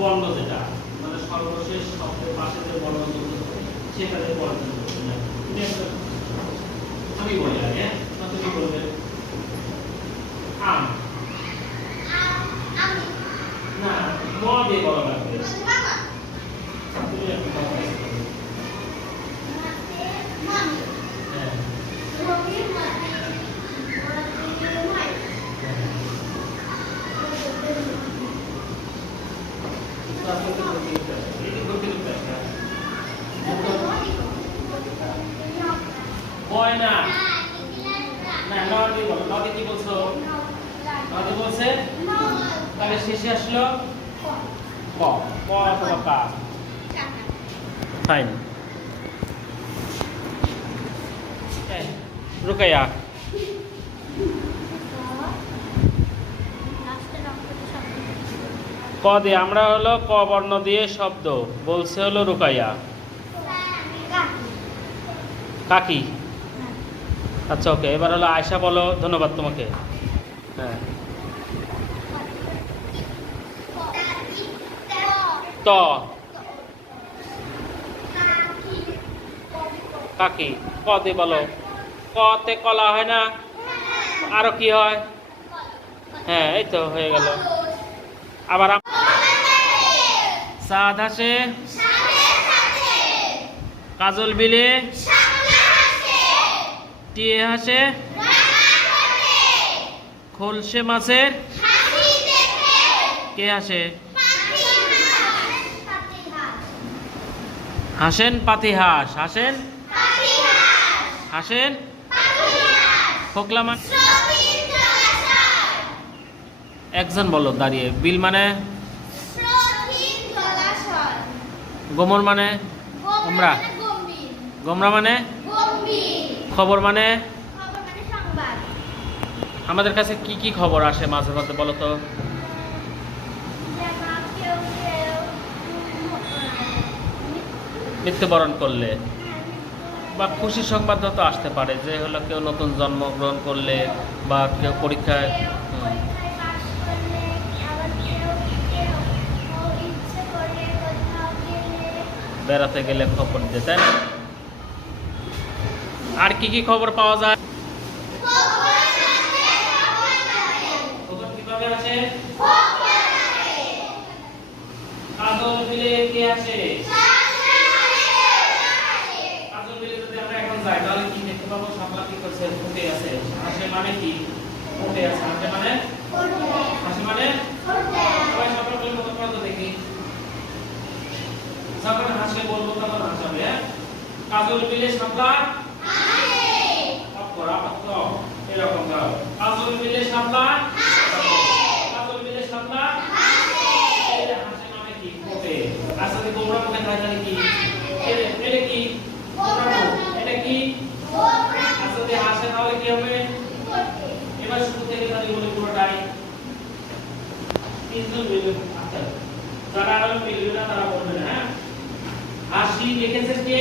বর্ণ যেটা মানে সর্বশেষ শব্দের পাশে যে বর্ণ সেটাতে পড়াশোনা করতে না। আমি বলি আগে, তুমি বলবে আম। না, ম দিয়ে বলা লাগবে। তুমি একটু কথা বলতে। হ্যাঁ। না নদী বলো, নদী কি বলছো? নদী বলছে তাহলে শেষে আসলো ক, ক অথবা কা। ফাইন। রুকাইয়া ক দিয়ে আমরা হলো ক বর্ণ দিয়ে শব্দ বলছে হলো রুকাইয়া। কাকি। আচ্ছা ওকে, এবার হলো আয়শা বলো। ধন্যবাদ তোমাকে। হ্যাঁ, ত কাকি। ক দিয়ে বলো। কতে কলা হয় না, আরো কি হয়? হ্যাঁ, এই তো হয়ে গেল। আবার সাদ হাসে, কাজল বিলে, টিয়ে হাসে, খোলসে মাছের কে হাসে? হাসেন পাতিহাস। হাসেন হাসেন ফোকলা মানে একজন বলো দাঁড়িয়ে। বিল মানে গোমর মানে গোমরা। গোমরা মানে খবর মানে আমাদের কাছে কি কি খবর আসে মাঝে মধ্যে বলো তো? মৃত্যুবরণ করলে বা খুশি সংবাদ তো আসতে পারে, যে হলো কেউ নতুন জন্মগ্রহণ করলে বা কেউ পরীক্ষায় বেড়াতে গেলে খবর দিতে, তাই না? আর কি কি খবর পাওয়া যায়? কিভাবে আসে? কাজল বিলে কে আসে? কাজল বিলে যদি আমরা এখন যাই তাহলে কি দেখতে পাবো? শাপলা কি করছে? ফুটে আছে। হাসে মানে কি? ফুটে আছে। হাসে মানে হাসে মানে সবাই শাপলা বলে মতো পড়া তো দেখি। যখন হাসে বলবো তখন হাসাবে। কাজল বিলে শাপলা অক্ষর আপত্ত এরকম দাও। কাজল বিলে শাপলা, কাজল বিলে শাপলা হাসে মানে কি? ফুটে। আর যদি গোমরা মুখে থাকে তাহলে কি? এটা কি? এটা কি? আর যদি হাসে তাহলে কি হবে? এবার শুরু থেকে তাহলে বলে পুরোটাই তিনজন মিলে। আচ্ছা, যারা মিলবে না তারা বলবে। হ্যাঁ, হাসি লিখেছে কে?